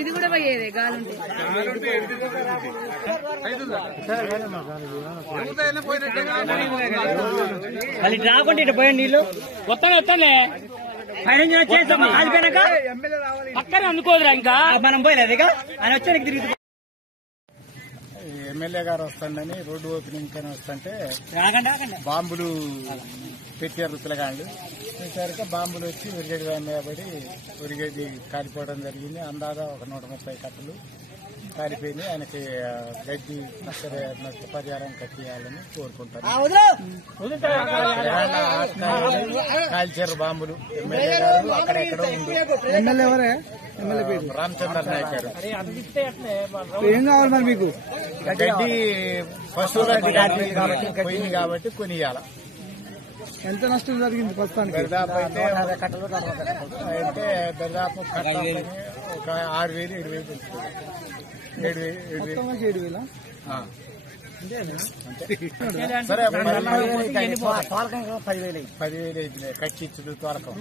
ఇది కూడా పోయేది గాలి అది రాకుండా ఇటు పోయండి నీళ్ళు మొత్తం ఎత్తంలే పైన చేస్తాం ఆగిపోయినాక పక్కనే అనుకోదురా ఇంకా మనం పోయలేదు ఇక ఆయన వచ్చానికి తిరిగి ఎమ్మెల్యే గారు వస్తుందని రోడ్డు ఓపెనింగ్ కానీ వస్తుంటే బాంబులు పెట్టారు పిల్లగాళ్ళు చూసాక బాంబులు వచ్చి ఉరిగేది వేయబడి ఉరిగేది కాలిపోవడం జరిగింది. అందాగా ఒక 130 కట్టలు కాలిపోయింది. ఆయనకి గడ్డి నష్టపరిహారం కట్టియాలని కోరుకుంటారు. కాల్చారు బాంబులు. ఎమ్మెల్యే గారు అక్కడెక్కడో ఉంది. రామచంద్ర నాయక్ గారు ఏం కావాలి మరి మీకు? గడ్డి పశువులకి పోయింది కాబట్టి కొనియాల. ఎంత నష్టం జరిగింది ప్రస్తుతానికి? దరిదాపు అయితే దరిదాపు ఒక 6,000 7,000 సరే 10,000 కట్టించుడు తోలకం.